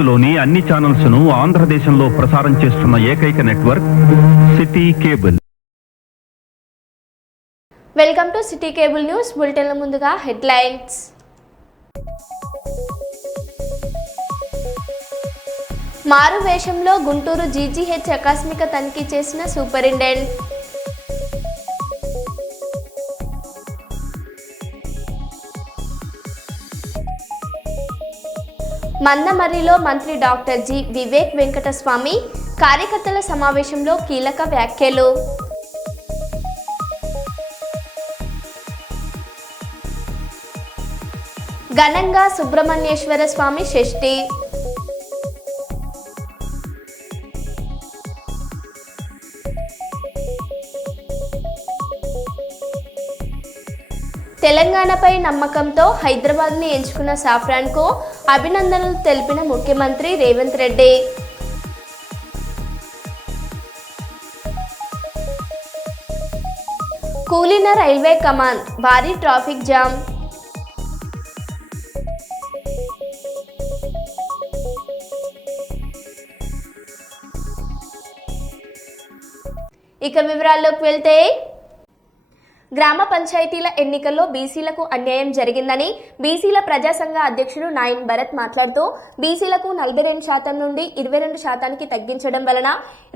భారత్లోని అన్ని ఛానల్స్ ను ఆంధ్రదేశంలో ప్రసారం చేస్తున్న ఏకైక network city cable. Welcome to city cable news బులెటిన్ల ముందుగా హెడ్లైన్స్. మారు వేషంలో గుంటూరు జీజీహెచ్ ఆకస్మిక తనిఖీ చేసిన సూపరింటెండెంట్. మందమర్రిలో మంత్రి డాక్టర్ జి వివేక్ వెంకటస్వామి కార్యకర్తల సమావేశంలో కీలక వ్యాఖ్యలు. ఘనంగా సుబ్రహ్మణ్యేశ్వర స్వామి షష్ఠి. తెలంగాణపై నమ్మకంతో హైదరాబాద్ని ఎంచుకున్న సాఫ్రాన్కు అభినందనలు తెలిపిన ముఖ్యమంత్రి రేవంత్ రెడ్డి. కూలిన రైల్వే కమాన్, భారీ ట్రాఫిక్ జామ్. ఇక వివరాల్లోకి వెళ్తే, గ్రామ పంచాయతీల ఎన్నికల్లో బీసీలకు అన్యాయం జరిగిందని బీసీల ప్రజాసంఘ అధ్యక్షుడు నాయన్ భరత్ మాట్లాడుతూ, బీసీలకు 42% నుండి 22% తగ్గించడం వలన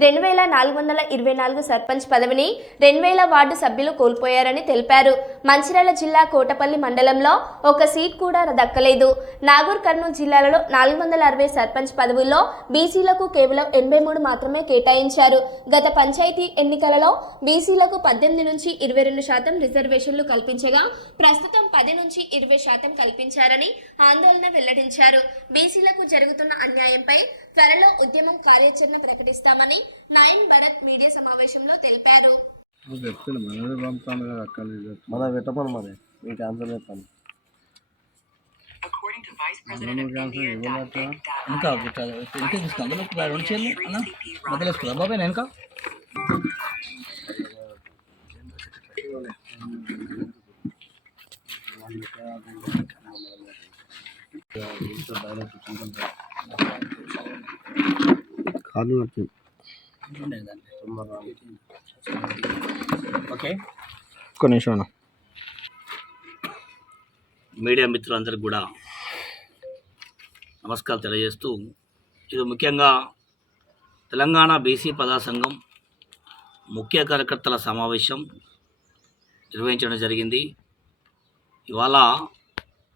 2424 సర్పంచ్ పదవిని 2000 వార్డు సభ్యులు కోల్పోయారని తెలిపారు. మంచిర్యాల జిల్లా కోటపల్లి మండలంలో ఒక సీట్ కూడా దక్కలేదు. నాగూర్ కర్నూలు జిల్లాలలో 460 సర్పంచ్ పదవుల్లో బీసీలకు కేవలం 83 మాత్రమే కేటాయించారు. గత పంచాయతీ ఎన్నికలలో బీసీలకు 18 నుంచి 22% రిజర్వేషన్లు కల్పించగా ప్రస్తుతం 10 నుంచి 20% కల్పించారని ఆందోళన వెల్లడించారు. బీసీలకు జరుగుతున్న అన్యాయంపై త్వరలో ఉద్యమం కార్యాచరణ ప్రకటిస్తామని నాయన్ భరత్ మీడియా సమావేశంలో తెలిపారు. మీడియా మిత్రులందరికీ కూడా నమస్కారం తెలియజేస్తూ, ఇది ముఖ్యంగా తెలంగాణ బీసీ ప్రజా సంఘం ముఖ్య కార్యకర్తల సమావేశం నిర్వహించడం జరిగింది. ఇవాళ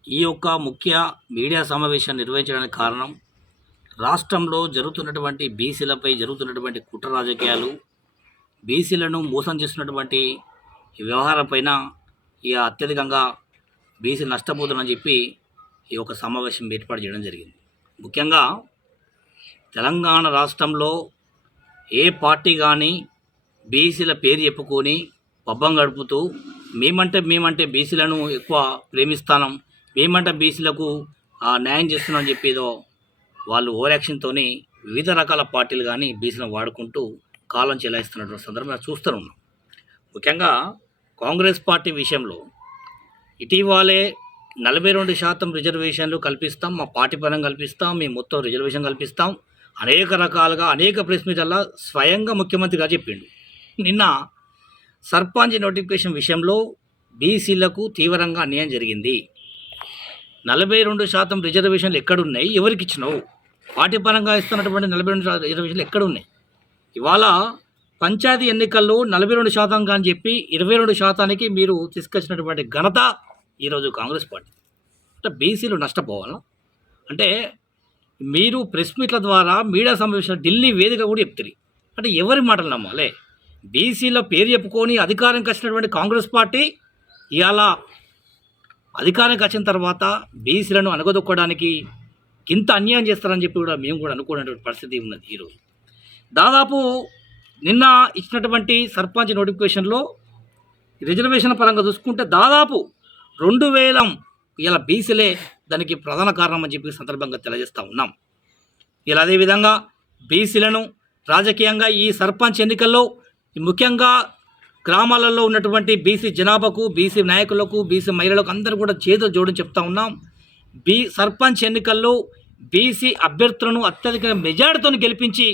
ఈ యొక్క ముఖ్య మీడియా సమావేశం నిర్వహించడానికి కారణం, రాష్ట్రంలో జరుగుతున్నటువంటి బీసీలపై జరుగుతున్నటువంటి కుట్ర రాజకీయాలు, బీసీలను మోసం చేస్తున్నటువంటి ఈ వ్యవహారంపైన ఇక అత్యధికంగా బీసీ నష్టపోతుందని చెప్పి ఈ యొక్క సమావేశం ఏర్పాటు చేయడం జరిగింది. ముఖ్యంగా తెలంగాణ రాష్ట్రంలో ఏ పార్టీ కానీ బీసీల పేరు చెప్పుకొని పబ్బం గడుపుతూ మేమంటే బీసీలను ఎక్కువ ప్రేమిస్తాం, మేమంటే బీసీలకు న్యాయం చేస్తున్నాం అని చెప్పేదో వాళ్ళు ఓవర్ యాక్షన్తో వివిధ రకాల పార్టీలు కానీ బీసీలను వాడుకుంటూ కాలం చెలాయిస్తున్నటువంటి సందర్భం చూస్తూ ఉన్నాం. ముఖ్యంగా కాంగ్రెస్ పార్టీ విషయంలో ఇటీవలే 42% రిజర్వేషన్లు కల్పిస్తాం, మా పార్టీ పరంగా కల్పిస్తాం, మేము మొత్తం రిజర్వేషన్ కల్పిస్తాం, అనేక రకాలుగా అనేక ప్రెస్ మీట్లలో స్వయంగా ముఖ్యమంత్రిగా చెప్పిండు. నిన్న సర్పంచ్ నోటిఫికేషన్ విషయంలో బీసీలకు తీవ్రంగా అన్యాయం జరిగింది. 42% రిజర్వేషన్లు ఎక్కడున్నాయి, ఎవరికి ఇచ్చినావు? పార్టీ పరంగా ఇస్తున్నటువంటి 42% రిజర్వేషన్లు ఎక్కడున్నాయి? ఇవాళ పంచాయతీ ఎన్నికల్లో 42% అని చెప్పి 22%కి మీరు తీసుకొచ్చినటువంటి ఘనత ఈరోజు కాంగ్రెస్ పార్టీ. అంటే బీసీలు నష్టపోవాలా అంటే మీరు ప్రెస్ మీట్ల ద్వారా మీడియా సమావేశాలు ఢిల్లీ వేదిక కూడా చెప్తారు. అంటే ఎవరి మాటలు నమ్మాలి? బీసీల పేరు చెప్పుకొని అధికారంకి వచ్చినటువంటి కాంగ్రెస్ పార్టీ ఇవాళ అధికారానికి వచ్చిన తర్వాత బీసీలను అనగదొక్కడానికి ఇంత అన్యాయం చేస్తారని చెప్పి కూడా మేము కూడా అనుకునేటువంటి పరిస్థితి ఉన్నది. ఈరోజు దాదాపు నిన్న ఇచ్చినటువంటి సర్పంచ్ నోటిఫికేషన్లో రిజర్వేషన్ పరంగా చూసుకుంటే దాదాపు 2000 ఇలా బీసీలే దానికి ప్రధాన కారణం అని చెప్పి సందర్భంగా తెలియజేస్తూ ఉన్నాం. ఇలా అదేవిధంగా బీసీలను రాజకీయంగా ఈ సర్పంచ్ ఎన్నికల్లో ముఖ్యంగా గ్రామాలలో ఉన్నటువంటి బీసీ జనాభాకు, బీసీ నాయకులకు, బీసీ మహిళలకు అందరూ కూడా చేతులు జోడని చెప్తా ఉన్నాం. సర్పంచ్ ఎన్నికల్లో బీసీ అభ్యర్థులను అత్యధిక మెజారిటీతో గెలిపించి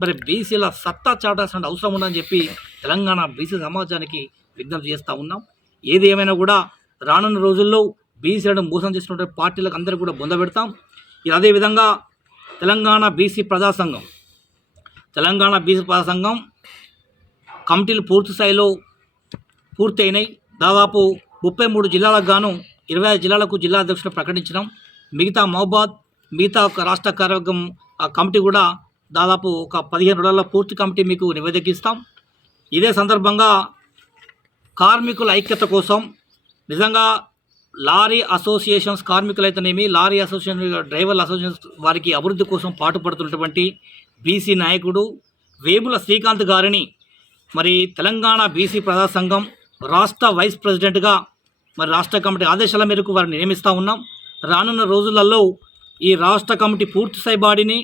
మరి బీసీల సత్తా చాటాల్సిన అవసరం ఉందని చెప్పి తెలంగాణ బీసీ సమాజానికి విజ్ఞప్తి చేస్తూ ఉన్నాం. ఏది ఏమైనా కూడా రానున్న రోజుల్లో బీసీలను మోసం చేసినటువంటి పార్టీలకు అందరికీ కూడా బొందబెడతాం. అదేవిధంగా తెలంగాణ బీసీ ప్రజా సంఘం కమిటీలు పూర్తి స్థాయిలో పూర్తి అయినాయి. దాదాపు 33 జిల్లాలకు గాను 25 జిల్లాలకు జిల్లా అధ్యక్షులు ప్రకటించడం. మిగతా మహబాద్ మిగతా ఒక రాష్ట్ర కార్యవర్గం ఆ కమిటీ కూడా దాదాపు ఒక 15 రోజుల్లో పూర్తి కమిటీ మీకు నివేదిక ఇస్తాం. ఇదే సందర్భంగా కార్మికుల ఐక్యత కోసం నిజంగా లారీ అసోసియేషన్స్ కార్మికులైతేనేమి, లారీ అసోసియేషన్, డ్రైవర్ల అసోసియేషన్స్ వారికి అభివృద్ధి కోసం పాటుపడుతున్నటువంటి బీసీ నాయకుడు వేముల శ్రీకాంత్ గారిని మరి తెలంగాణ బీసీ ప్రజా సంఘం రాష్ట్ర వైస్ ప్రెసిడెంట్గా మరి రాష్ట్ర కమిటీ ఆదేశాల మేరకు వారిని నియమిస్తూ ఉన్నాం. రానున్న రోజులలో ఈ రాష్ట్ర కమిటీ పూర్తి స్థాయి బాడీని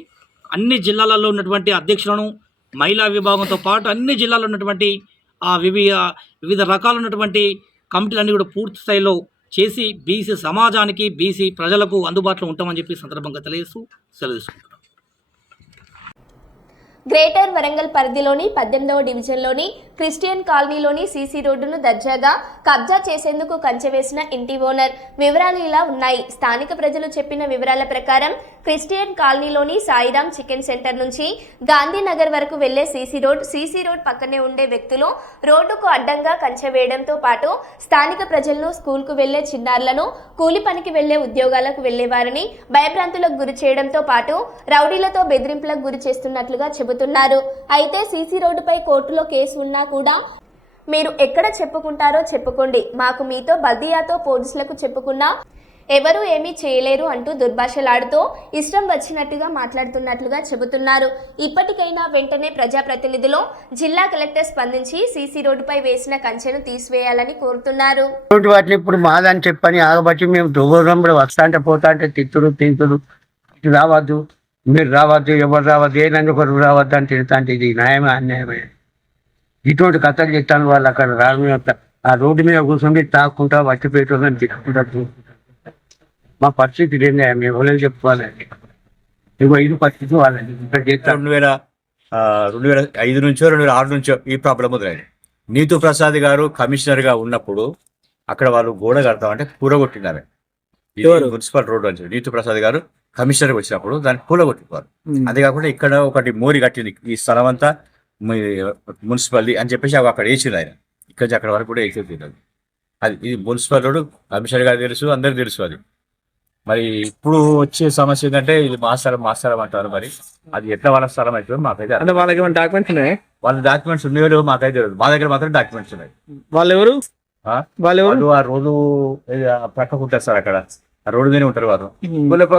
అన్ని జిల్లాలలో ఉన్నటువంటి అధ్యక్షులను, మహిళా విభాగంతో పాటు అన్ని జిల్లాల్లో ఉన్నటువంటి వివిధ రకాలు ఉన్నటువంటి కమిటీలన్నీ కూడా పూర్తి స్థాయిలో చేసి బీసీ సమాజానికి, బీసీ ప్రజలకు అందుబాటులో ఉంటామని చెప్పి సందర్భంగా తెలియజేస్తూ సెలవు తీసుకుంటున్నాం. గ్రేటర్ వరంగల్ పరిధిలోని 18వ డివిజన్లోని క్రిస్టియన్ కాలనీలోని సీసీ రోడ్డును దర్జాగా కబ్జా చేసేందుకు కంచె వేసిన ఇంటి ఓనర్. వివరాలు ఇలా ఉన్నాయి. స్థానిక ప్రజలు చెప్పిన వివరాల ప్రకారం క్రిస్టియన్ కాలనీలోని సాయిరామ్ చికెన్ సెంటర్ నుంచి గాంధీనగర్ వరకు వెళ్లే సీసీ రోడ్ పక్కనే ఉండే వ్యక్తులు రోడ్డుకు అడ్డంగా కంచె వేయడంతో పాటు స్థానిక ప్రజలను, స్కూల్కు వెళ్లే చిన్నారులను, కూలి పనికి వెళ్లే ఉద్యోగాలకు వెళ్లే వారిని భయభ్రాంతులకు గురి చేయడంతో పాటు రౌడీలతో బెదిరింపులకు గురి చేస్తున్నట్లుగా చెబుతున్నారు. అయితే సీసీ రోడ్డుపై కోర్టులో కేసు ఉన్నా కూడా మీరు ఎక్కడ చెప్పుకుంటారో చెప్పుకోండి, మాకు మీతో బల్దియాతో పోలీసులకు చెప్పుకున్నా ఎవరూ ఏమీ చేయలేరు అంటూ దుర్భాషలాడుతూ ఇష్టం వచ్చినట్టుగా మాట్లాడుతున్నట్లుగా చెబుతున్నారు. ఇప్పటికైనా వెంటనే ప్రజాప్రతినిధులు, జిల్లా కలెక్టర్ స్పందించి సీసీ రోడ్డుపై వేసిన కంచెను తీసివేయాలని కోరుతున్నారు. వాటిని ఇప్పుడు మాదని చెప్పని ఆగబట్టి మేము దూరంలో వస్తా అంటే పోతా అంటే తిట్టుడు ఇటు రావద్దు, మీరు రావద్దు, ఎవరు రావద్దు, ఏనందుకు రావద్దు అని తిడతా అంటే ఇది న్యాయమే అన్యాయమే? ఇటువంటి కథలు చెప్తాను. వాళ్ళు అక్కడ ఆ రోడ్డు మీద కూర్చొని తాక్కుంటా వచ్చిపోయేటోళ్ళని తిట్టుకుంటారు. మా పరిస్థితి ఏంటంటే మేము ఎవరైనా చెప్పుకోవాలండి. ఇగో ఇది పరిస్థితి వాళ్ళని ఇక్కడ చేస్తాం. 2005 నుంచో 2006 నుంచో ఈ ప్రాబ్లం మొదలైంది. నీతు ప్రసాద్ గారు కమిషనర్గా ఉన్నప్పుడు అక్కడ వాళ్ళు గోడ కడతామంటే కూరగొట్టినారు. మున్సిపల్ రోడ్ అని నీతు ప్రసాద్ గారు కమిషనర్గా వచ్చినప్పుడు దాన్ని కూలగొట్టిపోరు. అంతేకాకుండా ఇక్కడ ఒకటి మోరి కట్టింది, ఈ స్థలం అంతా మున్సిపాలిటీ అని చెప్పేసి అక్కడ వేసింది ఆయన. ఇక్కడ అక్కడ వరకు కూడా వేసేది అది. ఇది మున్సిపల్ రోడ్, కమిషనర్ గారు తెలుసు, అందరికి తెలుసు అది. మరి ఇప్పుడు వచ్చే సమస్య ఏంటంటే ఇది మా స్థలం అంటారు. మరి అది ఎట్లా వాళ్ళ స్థలం అవుతుందో మాకైతే అంటే వాళ్ళకి ఏమైనా డాక్యుమెంట్స్ ఉన్నాయి? వాళ్ళ డాక్యుమెంట్స్ ఉన్నాయో మాకైతే తెలియదు. మా దగ్గర మాత్రం డాక్యుమెంట్స్ ఉన్నాయి. వాళ్ళు ఆ రోజు పక్కకుంటారు సార్, అక్కడ ఆ రోడ్డు మీద ఉంటారు వారు.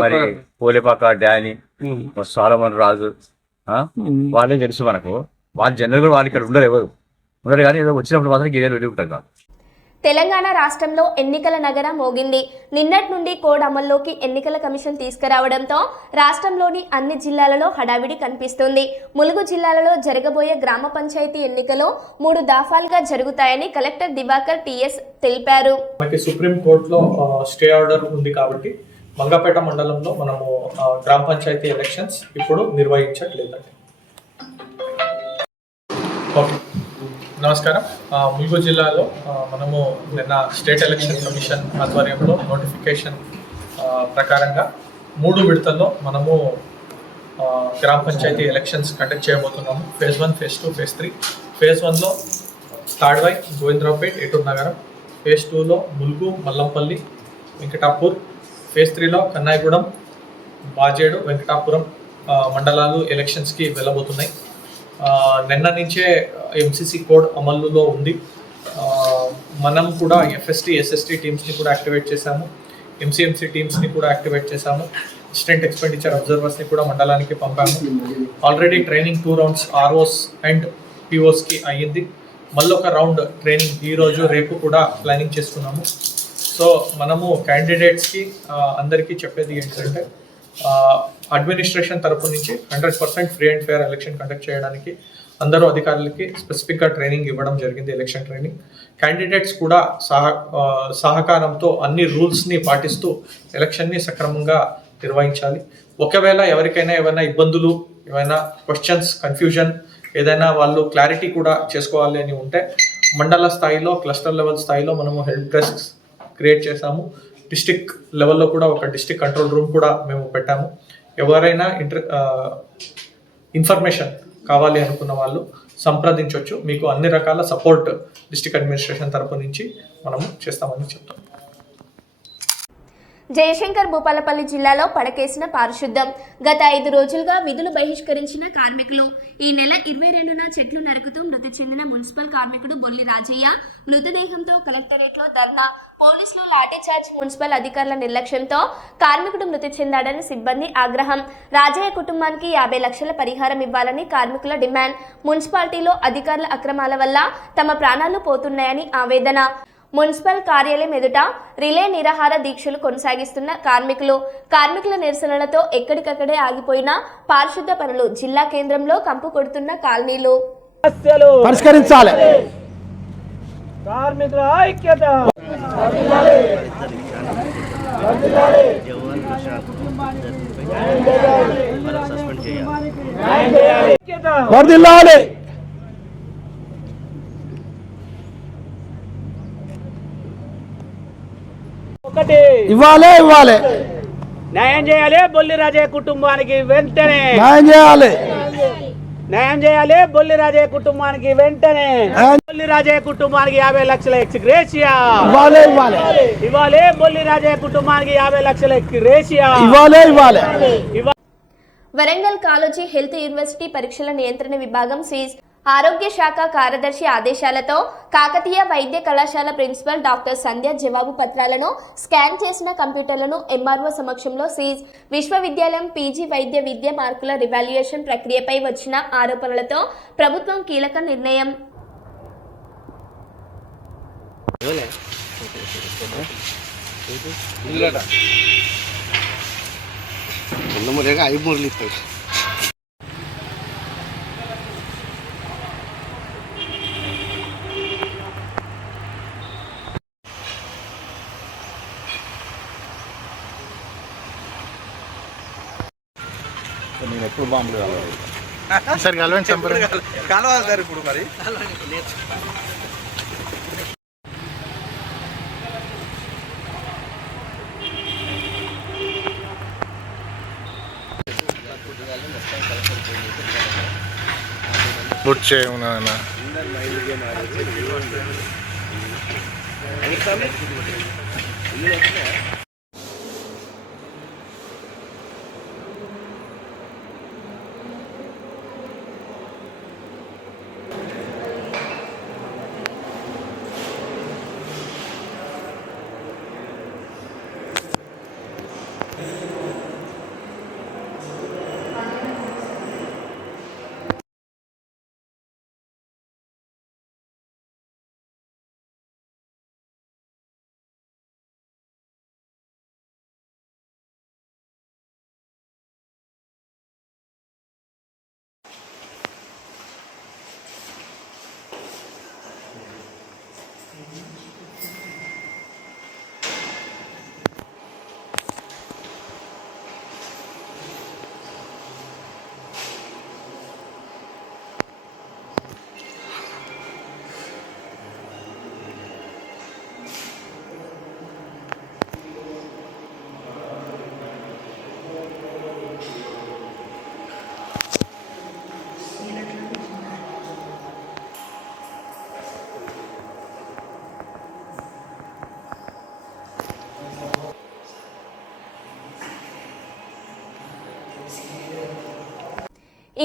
మరి పోలేపాక డాని, సాలమన్ రాజు వాళ్ళే తెలుసు మనకు. వాళ్ళు జనరల్ గా వాళ్ళు ఇక్కడ ఉండరు, ఎవరు ఉండరు. కానీ ఏదో వచ్చినప్పుడు మాత్రం గిరియర్ వెళ్ళి ఉంటారు కాదు. తెలంగాణ రాష్ట్రంలో ఎన్నికల నగర మోగింది. నిన్నటి నుండి కోడ్ అమల్లోకి ఎన్నికల కమిషన్ తీసుకురావడంతో రాష్ట్రంలోని అన్ని జిల్లాలలో హడావిడి కనిపిస్తుంది. ములుగు జిల్లాలలో జరగబోయే గ్రామ పంచాయతీ ఎన్నికలు 3 దఫాలుగా జరుగుతాయని కలెక్టర్ దివాకర్ టిఎస్ తెలిపారు. మనకి సుప్రీం కోర్టులో స్టే ఆర్డర్ ఉంది కాబట్టి మంగపేట మండలంలో మనము గ్రామ పంచాయతీ ఎలక్షన్స్ ఇప్పుడు నిర్వహించట్లేదండి. ఓకే, నమస్కారం. ములుగు జిల్లాలో మనము నిన్న స్టేట్ ఎలక్షన్ కమిషన్ ఆధ్వర్యంలో నోటిఫికేషన్ ప్రకారంగా 3 విడతల్లో మనము గ్రామ పంచాయతీ ఎలక్షన్స్ కండక్ట్ చేయబోతున్నాము. Phase 1, phase 2, phase 3. ఫేజ్ 1లో తాడ్వాయి, గోవిందరావుపేట్, ఏటూరు నగరం. ఫేజ్ 2లో ములుగు, మల్లంపల్లి, వెంకటాపూర్. ఫేజ్ 3లో కన్నాయిగూడెం, బాజేడు, వెంకటాపురం మండలాలు ఎలక్షన్స్కి వెళ్ళబోతున్నాయి. నిన్న నుంచే ఎంసీసీ కోడ్ అమలులో ఉంది. మనం కూడా ఎఫ్ఎస్టీ, ఎస్ఎస్టీ టీమ్స్ని కూడా యాక్టివేట్ చేశాము. ఎంసీఎంసీ టీమ్స్ని కూడా యాక్టివేట్ చేశాము. అసిస్టెంట్ ఎక్స్పెండిచర్ అబ్జర్వర్స్ని కూడా మండలానికి పంపాము. Already training 2 rounds ROs and పిఓస్కి అయ్యింది. మళ్ళీ ఒక రౌండ్ ట్రైనింగ్ ఈరోజు, రేపు కూడా ప్లానింగ్ చేస్తున్నాము. సో మనము క్యాండిడేట్స్కి అందరికీ చెప్పేది ఏంటంటే అడ్మినిస్ట్రేషన్ తరపు నుంచి 100% free and fair election conduct చేయడానికి అందరూ అధికారులకి స్పెసిఫిక్గా ట్రైనింగ్ ఇవ్వడం జరిగింది, ఎలక్షన్ ట్రైనింగ్. క్యాండిడేట్స్ కూడా సహకారంతో అన్ని రూల్స్ని పాటిస్తూ ఎలక్షన్ని సక్రమంగా నిర్వహించాలి. ఒకవేళ ఎవరికైనా ఏమైనా ఇబ్బందులు, ఏమైనా క్వశ్చన్స్, కన్ఫ్యూజన్, ఏదైనా వాళ్ళు క్లారిటీ కూడా చేసుకోవాలి అని ఉంటే మండల స్థాయిలో, క్లస్టర్ లెవెల్ స్థాయిలో మనము హెల్ప్ డెస్క్ క్రియేట్ చేశాము. డిస్టిక్ లెవెల్లో కూడా ఒక డిస్టిక్ కంట్రోల్ రూమ్ కూడా మేము పెట్టాము. ఎవరైనా ఇన్ఫర్మేషన్ కావాలి అనుకున్న వాళ్ళు సంప్రదించవచ్చు. మీకు అన్ని రకాల సపోర్ట్ డిస్టిక్ అడ్మినిస్ట్రేషన్ తరపు నుంచి మనము చేస్తామని చెప్తాం. జయశంకర్ భూపాలపల్లి జిల్లాలో పడకేసిన పారిశుద్ధ్యం. గత 5 రోజులుగా విధులు బహిష్కరించిన కార్మికులు. ఈ నెల 22న చెట్లు నరుకుతూ మృతి చెందిన మున్సిపల్ కార్మికుడు బొల్లి రాజయ్య మృతదేహంతో కలెక్టరేట్లో ధర్నా. పోలీసులు లాఠీచార్జ్. మున్సిపల్ అధికారుల నిర్లక్ష్యంతో కార్మికుడు మృతి చెందాడని సిబ్బంది ఆగ్రహం. రాజయ్య కుటుంబానికి 50 లక్షల పరిహారం ఇవ్వాలని కార్మికుల డిమాండ్. మున్సిపాలిటీలో అధికారుల అక్రమాల వల్ల తమ ప్రాణాలు పోతున్నాయని ఆవేదన. మున్సిపల్ కార్యాలయం ఎదుట రిలే నిరాహార దీక్షలు కొనసాగిస్తున్న కార్మికుల నిరసనలతో ఎక్కడికక్కడే ఆగిపోయిన పారిశుద్ధ పనులు. జిల్లా కేంద్రంలో కంపు కొడుతున్న కాలనీలు పరిష్కరించాలి. కార్మికుల ఐక్యత. వర్ధిల్లాలి. ఇవ్వాలి న్యాయం చేయాలి. బొల్లి రాజయ్య కుటుంబానికి వెంటనే న్యాయం చేయాలి. బొల్లి రాజయ్య కుటుంబానికి వెంటనే బొల్లి రాజయ్య కుటుంబానికి 50 లక్షల ఎక్స్గ్రేషియా ఇవ్వాలి. బొల్లి రాజయ్య కుటుంబానికి 50 లక్షల ఎక్స్గ్రేషియా ఇవ్వాలి. వరంగల్ కాలోజీ హెల్త్ యూనివర్సిటీ పరీక్షల నియంత్రణ విభాగం సీజ్. ఆరోగ్య శాఖ కార్యదర్శి ఆదేశాలతో కాకతీయ వైద్య కళాశాల ప్రిన్సిపల్ డాక్టర్ సంధ్య జవాబు పత్రాలను స్కాన్ చేసిన కంప్యూటర్లను ఎంఆర్ఓ సమక్షంలో సీజ్. విశ్వవిద్యాలయం పీజీ వైద్య విద్య మార్కుల రివాల్యుయేషన్ ప్రక్రియపై వచ్చిన ఆరోపణలతో ప్రభుత్వం కీలక నిర్ణయం. నేను ఎప్పుడు బాంబులు కావాలి సార్, కలవండి కలవాలి సార్. ఇప్పుడు మరి చేయమన్నా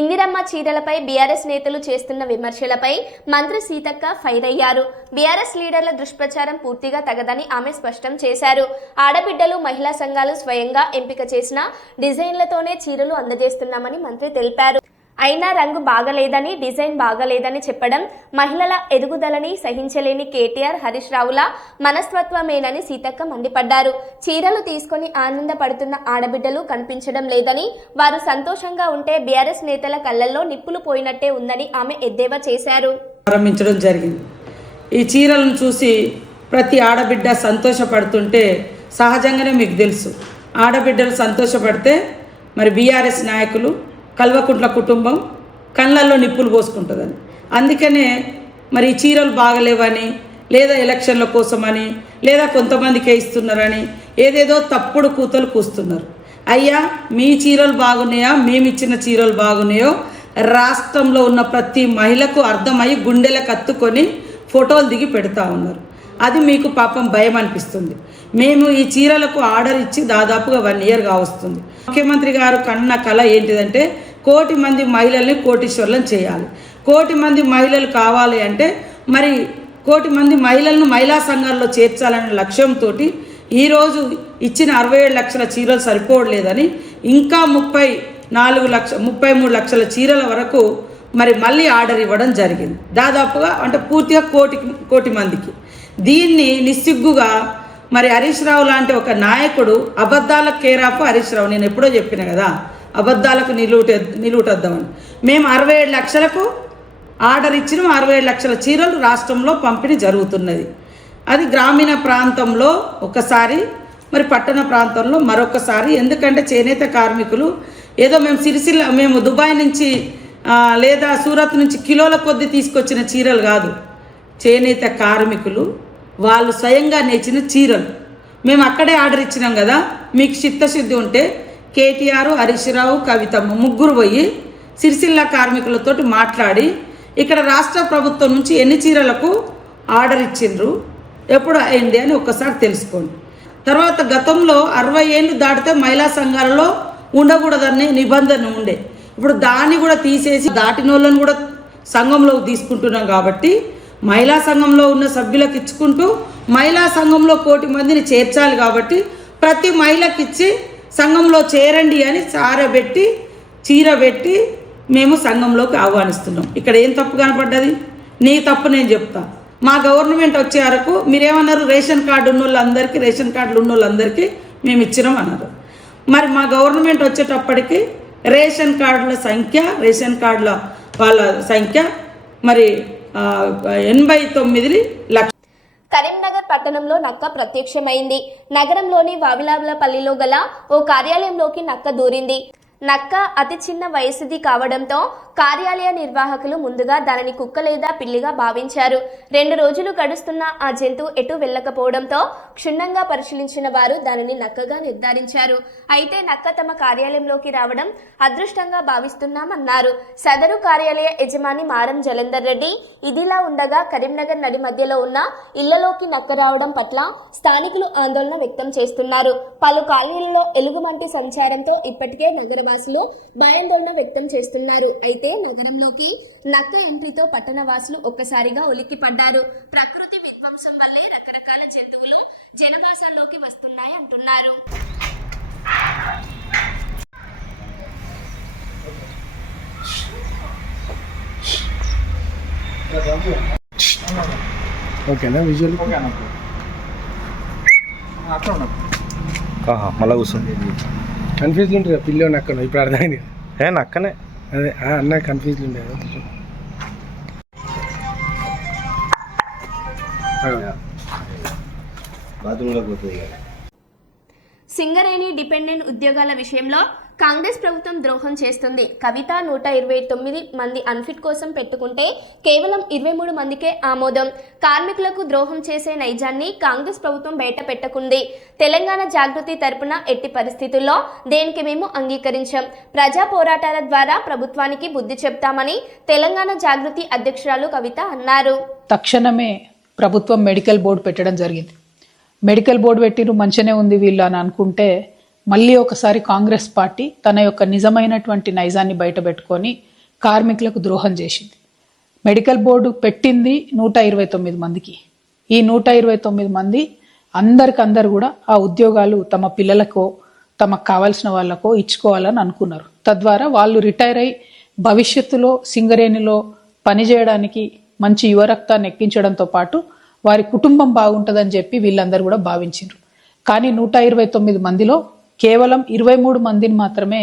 ఇందిరమ్మ చీరలపై బీఆర్ఎస్ నేతలు చేస్తున్న విమర్శలపై మంత్రి సీతక్క ఫైర్ అయ్యారు. బీఆర్ఎస్ లీడర్ల దుష్ప్రచారం పూర్తిగా తగదని ఆమె స్పష్టం చేశారు. ఆడబిడ్డలు, మహిళా సంఘాలు స్వయంగా ఎంపిక చేసిన డిజైన్లతోనే చీరలు అందజేస్తున్నామని మంత్రి తెలిపారు. అయినా రంగు బాగలేదని, డిజైన్ బాగలేదని చెప్పడం మహిళల ఎదుగుదలని సహించలేని కేటీఆర్, హరీష్ రావుల మనస్తత్వమేనని సీతక్క మండిపడ్డారు. చీరలు తీసుకొని ఆనందపడుతున్న ఆడబిడ్డలు కనిపించడం లేదని, వారు సంతోషంగా ఉంటే బీఆర్ఎస్ నేతల కళ్ళల్లో నిప్పులు పోయినట్టే ఉందని ఆమె ఎద్దేవా చేశారు. ప్రారంభించడం జరిగింది. ఈ చీరలను చూసి ప్రతి ఆడబిడ్డ సంతోషపడుతుంటే సహజంగానే మీకు తెలుసు ఆడబిడ్డలు సంతోషపడితే మరి బీఆర్ఎస్ నాయకులు కల్వకుంట్ల కుటుంబం కళ్ళల్లో నిప్పులు పోసుకుంటుందని. అందుకనే మరి ఈ చీరలు బాగలేవని, లేదా ఎలక్షన్ల కోసమని, లేదా కొంతమందికే ఇస్తున్నారని ఏదేదో తప్పుడు కూతలు కూస్తున్నారు. అయ్యా, మీ చీరలు బాగున్నాయా, మేమిచ్చిన చీరలు బాగున్నాయో రాష్ట్రంలో ఉన్న ప్రతి మహిళకు అర్థమయ్యి గుండెలకు కత్తుకొని ఫోటోలు దిగి పెడతా ఉన్నారు. అది మీకు పాపం భయం అనిపిస్తుంది. మేము ఈ చీరలకు ఆర్డర్ ఇచ్చి దాదాపుగా 1 year వస్తుంది. ముఖ్యమంత్రి గారు కన్న కళ ఏంటిదంటే 1 కోటి మంది మహిళల్ని కోటీశ్వర్లను చేయాలి. 1 కోటి మంది మహిళలు కావాలి అంటే మరి 1 కోటి మంది మహిళలను మహిళా సంఘాల్లో చేర్చాలనే లక్ష్యంతో ఈరోజు ఇచ్చిన 67 లక్షల చీరలు సరిపోవట్లేదని ఇంకా 33 లక్షల చీరల వరకు మరి మళ్ళీ ఆర్డర్ ఇవ్వడం జరిగింది. దాదాపుగా అంటే పూర్తిగా 1 కోటి మందికి. దీన్ని నిస్సిగ్గుగా మరి హరీష్ రావు లాంటి ఒక నాయకుడు అబద్ధాలకు కేరాపు హరీష్ రావు. నేను ఎప్పుడో చెప్పిన కదా, అబద్ధాలకు నిలువుటద్దామని. మేము 67 లక్షలకు ఆర్డర్ ఇచ్చిన 67 లక్షల చీరలు రాష్ట్రంలో పంపిణీ జరుగుతున్నది. అది గ్రామీణ ప్రాంతంలో ఒకసారి, మరి పట్టణ ప్రాంతంలో మరొకసారి. ఎందుకంటే చేనేత కార్మికులు ఏదో మేము దుబాయ్ నుంచి లేదా సూరత్ నుంచి కిలోల కొద్ది తీసుకొచ్చిన చీరలు కాదు. చేనేత కార్మికులు వాళ్ళు స్వయంగా నేర్చిన చీరలు మేము అక్కడే ఆర్డర్ ఇచ్చినాం కదా. మీకు చిత్తశుద్ధి ఉంటే కేటీఆర్, హరీష్ రావు, కవితమ్మ ముగ్గురు పోయి సిరిసిల్ల కార్మికులతో మాట్లాడి ఇక్కడ రాష్ట్ర ప్రభుత్వం నుంచి ఎన్ని చీరలకు ఆర్డర్ ఇచ్చిండ్రు, ఎప్పుడు అయింది అని ఒక్కసారి తెలుసుకోండి. తర్వాత గతంలో 60 ఏళ్ళు దాటితే మహిళా సంఘాలలో ఉండకూడదనే నిబంధన ఉండే. ఇప్పుడు దాన్ని కూడా తీసేసి దాటిన వాళ్ళని కూడా సంఘంలోకి తీసుకుంటున్నాం. కాబట్టి మహిళా సంఘంలో ఉన్న సభ్యులకు ఇచ్చుకుంటూ మహిళా సంఘంలో 1 కోటి మందిని చేర్చాలి. కాబట్టి ప్రతి మహిళకి ఇచ్చి సంఘంలో చేరండి అని చీర పెట్టి మేము సంఘంలోకి ఆహ్వానిస్తున్నాం. ఇక్కడ ఏం తప్పు కనపడ్డది? నీ తప్పు నేను చెప్తా. మా గవర్నమెంట్ వచ్చే వరకు మీరేమన్నారు, రేషన్ కార్డు ఉన్న వాళ్ళందరికీ, రేషన్ కార్డులు ఉన్న వాళ్ళందరికీ మేము ఇచ్చినాం అన్నారు. మరి మా గవర్నమెంట్ వచ్చేటప్పటికి రేషన్ కార్డుల సంఖ్య, రేషన్ కార్డుల వాళ్ళ సంఖ్య మరి 89 లక్షలు. కరీంనగర్ పట్టణంలో నక్క ప్రత్యక్షమైంది. నగరంలోని వావిలాలపల్లిలో గల ఓ కార్యాలయంలోకి నక్క దూరింది. నక్క అతి చిన్న వయసుది కావడంతో కార్యాలయ నిర్వాహకులు ముందుగా దానిని కుక్క లేదా పిల్లిగా భావించారు. 2 రోజులు గడుస్తున్న ఆ జంతువు ఎటు వెళ్ళకపోవడంతో క్షుణ్ణంగా పరిశీలించిన వారు దానిని నక్కగా నిర్ధారించారు. అయితే నక్క తమ కార్యాలయంలోకి రావడం అదృష్టంగా భావిస్తున్నామన్నారు. సదరు కార్యాలయ యజమాని మారం జలంధర్ రెడ్డి. ఇదిలా ఉండగా కరీంనగర్ నడి మధ్యలో ఉన్న ఇళ్లలోకి నక్క రావడం పట్ల స్థానికులు ఆందోళన వ్యక్తం చేస్తున్నారు. పలు కాలనీలలో ఎలుగుబంటి సంచారంతో ఇప్పటికే నగరవాసులు భయాందోళన వ్యక్తం చేస్తున్నారు. అయితే నగరంలోకి నక్క ఎంట్రీతో పట్టణవాసులు ఒక్కసారిగా ఉలిక్కిపడ్డారు. ప్రకృతి విధ్వంసం వల్లే రకరకాల జంతువులు జనవాసాల్లోకి వస్తున్నాయి అంటున్నారు. ఓకేనా విజువల్ మళ్ళా కూర్చోండి. కన్ఫ్యూజ్ ఉంటుంది పిల్లో నక్కను. ఇప్పుడు అర్థమైంది నక్కనే. అదే అన్న కన్ఫ్యూజ్ ఉండేది. సింగరేణి డిపెండెంట్ ఉద్యోగాల విషయంలో కాంగ్రెస్ ప్రభుత్వం ద్రోహం చేస్తుంది. కవిత 129 మంది అన్ఫిట్ కోసం పెట్టుకుంటే కేవలం 23 మందికే ఆమోదం. కార్మికులకు ద్రోహం చేసే నైజాన్ని కాంగ్రెస్ ప్రభుత్వం బయట పెట్టకుంది. తెలంగాణ జాగృతి తరపున ఎట్టి పరిస్థితుల్లో దేనికి మేము అంగీకరించాం. ప్రజా పోరాటాల ద్వారా ప్రభుత్వానికి బుద్ధి చెప్తామని తెలంగాణ జాగృతి అధ్యక్షురాలు కవిత అన్నారు. తక్షణమే ప్రభుత్వం మెడికల్ బోర్డు పెట్టడం జరిగింది. మెడికల్ బోర్డు పెట్టిరు మంచిగానే ఉంది వీళ్ళు అని అనుకుంటే మళ్ళీ ఒకసారి కాంగ్రెస్ పార్టీ తన యొక్క నిజమైనటువంటి నైజాన్ని బయటపెట్టుకొని కార్మికులకు ద్రోహం చేసింది. మెడికల్ బోర్డు పెట్టింది 129 మందికి. ఈ 129 మంది అందరు కూడా ఆ ఉద్యోగాలు తమ పిల్లలకో తమకు కావాల్సిన వాళ్ళకో ఇచ్చుకోవాలని అనుకున్నారు. తద్వారా వాళ్ళు రిటైర్ అయి భవిష్యత్తులో సింగరేణిలో పనిచేయడానికి మంచి యువరక్తాన్ని ఎక్కించడంతో పాటు వారి కుటుంబం బాగుంటుందని చెప్పి వీళ్ళందరూ కూడా భావించారు. కానీ 129 మందిలో కేవలం 23 మందిని మాత్రమే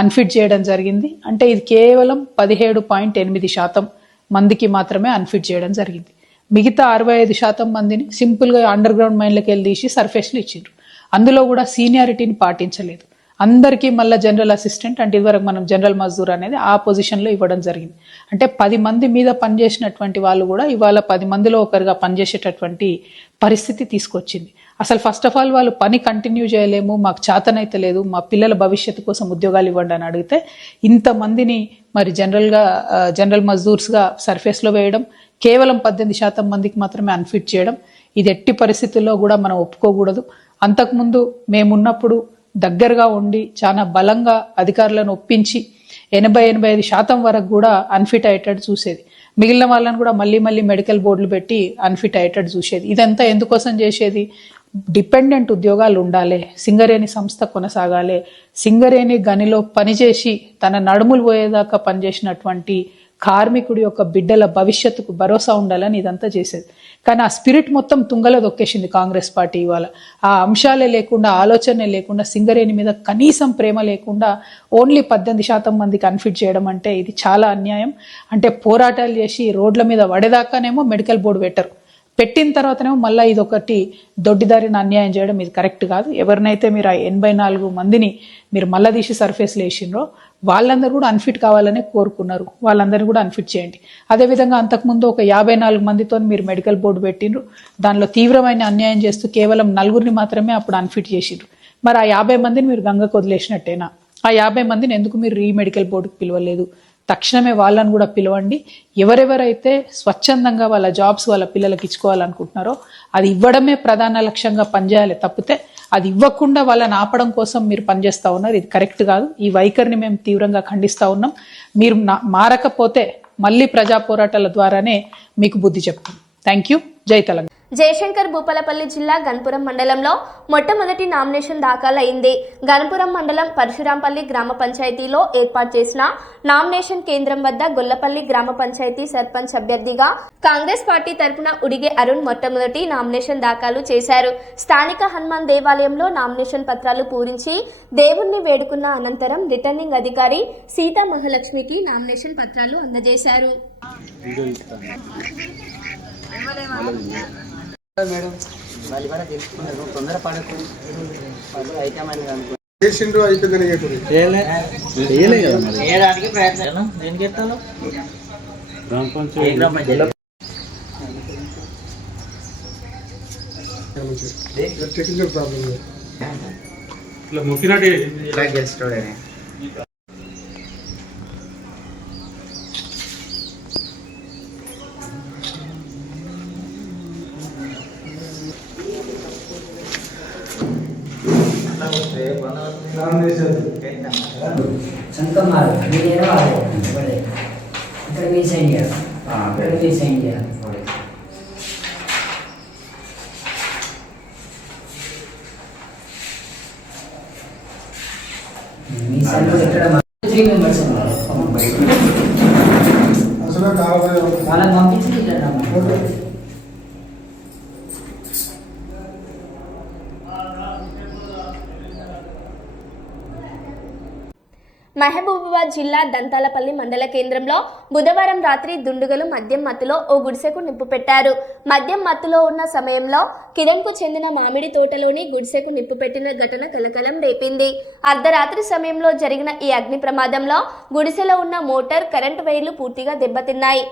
అన్ఫిట్ చేయడం జరిగింది. అంటే ఇది కేవలం 17.8% మందికి మాత్రమే అన్ఫిట్ చేయడం జరిగింది. మిగతా 65% మందిని సింపుల్గా అండర్ గ్రౌండ్ మైన్లకు వెళ్ళి తీసి సర్ఫేస్లు ఇచ్చిండ్రు. అందులో కూడా సీనియారిటీని పాటించలేదు. అందరికీ మళ్ళీ జనరల్ అసిస్టెంట్ అంటే ఇదివరకు మనం జనరల్ మజ్దూర్ అనేది ఆ పొజిషన్లో ఇవ్వడం జరిగింది. అంటే 10 మంది మీద పనిచేసినటువంటి వాళ్ళు కూడా ఇవాళ 10 మందిలో ఒకరుగా పనిచేసేటటువంటి పరిస్థితి తీసుకొచ్చింది. అసలు ఫస్ట్ ఆఫ్ ఆల్ వాళ్ళు పని కంటిన్యూ చేయలేము, మాకు చేతనైతే లేదు, మా పిల్లల భవిష్యత్తు కోసం ఉద్యోగాలు ఇవ్వండి అని అడిగితే ఇంతమందిని మరి జనరల్ మజ్దూర్స్గా సర్ఫేస్లో వేయడం, కేవలం 18% మందికి మాత్రమే అన్ఫిట్ చేయడం, ఇది ఎట్టి పరిస్థితుల్లో కూడా మనం ఒప్పుకోకూడదు. అంతకుముందు మేమున్నప్పుడు దగ్గరగా ఉండి చాలా బలంగా అధికారులను ఒప్పించి 80-85% వరకు కూడా అన్ఫిట్ అయ్యేటట్టు చూసేది. మిగిలిన వాళ్ళని కూడా మళ్ళీ మెడికల్ బోర్డులు పెట్టి అన్ఫిట్ అయ్యేటట్టు చూసేది. ఇదంతా ఎందుకోసం చేసేది? డిపెండెంట్ ఉద్యోగాలు ఉండాలి, సింగరేణి సంస్థ కొనసాగాలి, సింగరేణి గనిలో పనిచేసి తన నడుములు పోయేదాకా పనిచేసినటువంటి కార్మికుడి యొక్క బిడ్డల భవిష్యత్తుకు భరోసా ఉండాలని ఇదంతా చేసేది. కానీ ఆ స్పిరిట్ మొత్తం తుంగలో దొక్కేసింది కాంగ్రెస్ పార్టీ. ఇవాళ ఆ అంశాలే లేకుండా, ఆలోచనే లేకుండా, సింగరేణి మీద కనీసం ప్రేమ లేకుండా ఓన్లీ 18% మందికి అన్ఫిట్ చేయడం అంటే ఇది చాలా అన్యాయం. అంటే పోరాటాలు చేసి రోడ్ల మీద పడేదాకానేమో మెడికల్ బోర్డు పెట్టిన తర్వాతనేమో మళ్ళీ ఇదొకటి దొడ్డిదారిన అన్యాయం చేయడం, ఇది కరెక్ట్ కాదు. ఎవరినైతే మీరు ఆ 84 మందిని మీరు మళ్ళా తీసి సర్ఫేస్లో వేసిండ్రో వాళ్ళందరూ కూడా అన్ఫిట్ కావాలనే కోరుకున్నారు, వాళ్ళందరినీ కూడా అన్ఫిట్ చేయండి. అదేవిధంగా అంతకుముందు ఒక 54 మందితో మీరు మెడికల్ బోర్డు పెట్టిండ్రు, దానిలో తీవ్రమైన అన్యాయం చేస్తూ కేవలం 4 మాత్రమే అప్పుడు అన్ఫిట్ చేసిండ్రు. మరి ఆ 50 మందిని మీరు గంగకు వదిలేసినట్టేనా? ఆ 50 మందిని ఎందుకు మీరు మెడికల్ బోర్డుకు పిలవలేదు? తక్షణమే వాళ్ళని కూడా పిలవండి. ఎవరెవరైతే స్వచ్ఛందంగా వాళ్ళ జాబ్స్ వాళ్ళ పిల్లలకి ఇచ్చుకోవాలనుకుంటున్నారో అది ఇవ్వడమే ప్రధాన లక్ష్యంగా పనిచేయాలి తప్పితే అది ఇవ్వకుండా వాళ్ళని ఆపడం కోసం మీరు పనిచేస్తూ ఉన్నారు. ఇది కరెక్ట్ కాదు. ఈ వైఖరిని మేము తీవ్రంగా ఖండిస్తూ ఉన్నాం. మీరు మారకపోతే మళ్ళీ ప్రజా పోరాటాల ద్వారానే మీకు బుద్ధి చెప్తాం. Thank you. జై తెలంగాణ. జయశంకర్ భూపాలపల్లి జిల్లా గన్పురం మండలంలో మొట్టమొదటి నామినేషన్ దాఖలైంది. గన్పురం మండలం పరశురాంపల్లి గ్రామ పంచాయతీలో ఏర్పాటు చేసిన నామినేషన్ కేంద్రం వద్ద గొల్లపల్లి గ్రామ పంచాయతీ సర్పంచ్ అభ్యర్థిగా కాంగ్రెస్ పార్టీ తరపున ఉడిగే అరుణ్ మొట్టమొదటి నామినేషన్ దాఖలు చేశారు. స్థానిక హనుమాన్ దేవాలయంలో నామినేషన్ పత్రాలు పూరించి దేవుణ్ణి వేడుకున్న అనంతరం రిటర్నింగ్ అధికారి సీతా మహాలక్ష్మికి నామినేషన్ పత్రాలు అందజేశారు. టెక్నికల్ ప్రాబ్లం ఇట్లా ముఖ్యనాటి ఇలా గెలుస్తాడే. సంకమారు మీరేమో వాడే ఇక్కడ మీ సైన్ చేయాలి, ఇక్కడ మీ సైన్ చేయాలి. మీ సైన్ ఇక్కడ 3 మెంబర్స్ ఉన్నారు. వాళ్ళని పంపించి మహబూబాబాద్ జిల్లా దంతాలపల్లి మండల కేంద్రంలో బుధవారం రాత్రి దుండుగలు మద్యం మత్తులో ఓ గుడిసెకు నిప్పు పెట్టారు. మద్యం మత్తులో ఉన్న సమయంలో కిరణ్కు చెందిన మామిడి తోటలోని గుడిసెకు నిప్పు పెట్టిన ఘటన కలకలం రేపింది. అర్ధరాత్రి సమయంలో జరిగిన ఈ అగ్ని ప్రమాదంలో గుడిసెలో ఉన్న మోటార్, కరెంటు వైర్లు పూర్తిగా దెబ్బతిన్నాయి.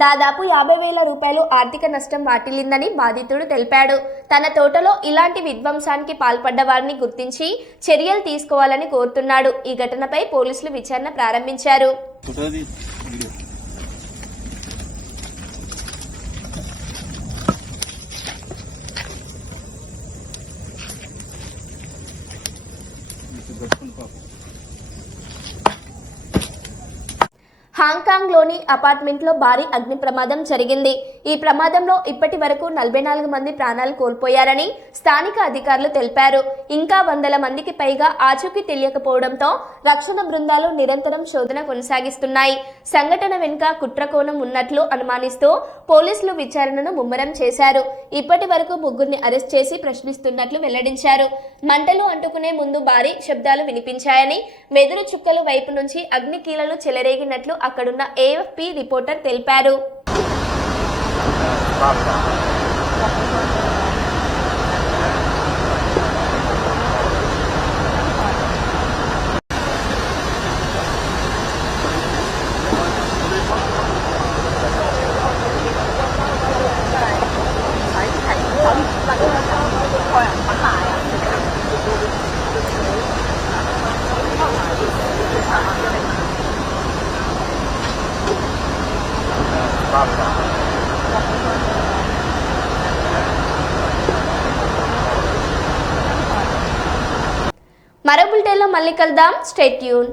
దాదాపు 50,000 రూపాయలు ఆర్థిక నష్టం వాటిల్లిందని బాధితుడు తెలిపాడు. తన తోటలో ఇలాంటి విధ్వంసానికి పాల్పడ్డ వారిని గుర్తించి చర్యలు తీసుకోవాలని కోరుతున్నాడు. ఈ ఘటనపై పోలీసులు విచారణ ప్రారంభించారు. హాంకాంగ్లోని అపార్ట్మెంట్లో భారీ అగ్ని ప్రమాదం జరిగింది. ఈ ప్రమాదంలో ఇప్పటి వరకు 44 మంది ప్రాణాలు కోల్పోయారని స్థానిక అధికారులు తెలిపారు. ఇంకా 100 మందికి పైగా ఆచూకీ తెలియకపోవడంతో రక్షణ బృందాలు నిరంతరం శోధన కొనసాగిస్తున్నాయి. సంఘటన వెనుక కుట్రకోణం ఉన్నట్లు అనుమానిస్తూ పోలీసులు విచారణను ముమ్మరం చేశారు. ఇప్పటి వరకు 3 అరెస్ట్ చేసి ప్రశ్నిస్తున్నట్లు వెల్లడించారు. మంటలు అంటుకునే ముందు భారీ శబ్దాలు వినిపించాయని, వెదురు చుక్కల వైపు నుంచి అగ్ని కీలలు చెలరేగినట్లు అక్కడున్న AFP రిపోర్టర్ తెలిపారు. మరో బులెటిన్లో మళ్ళీ కలుద్దాం. Stay tune.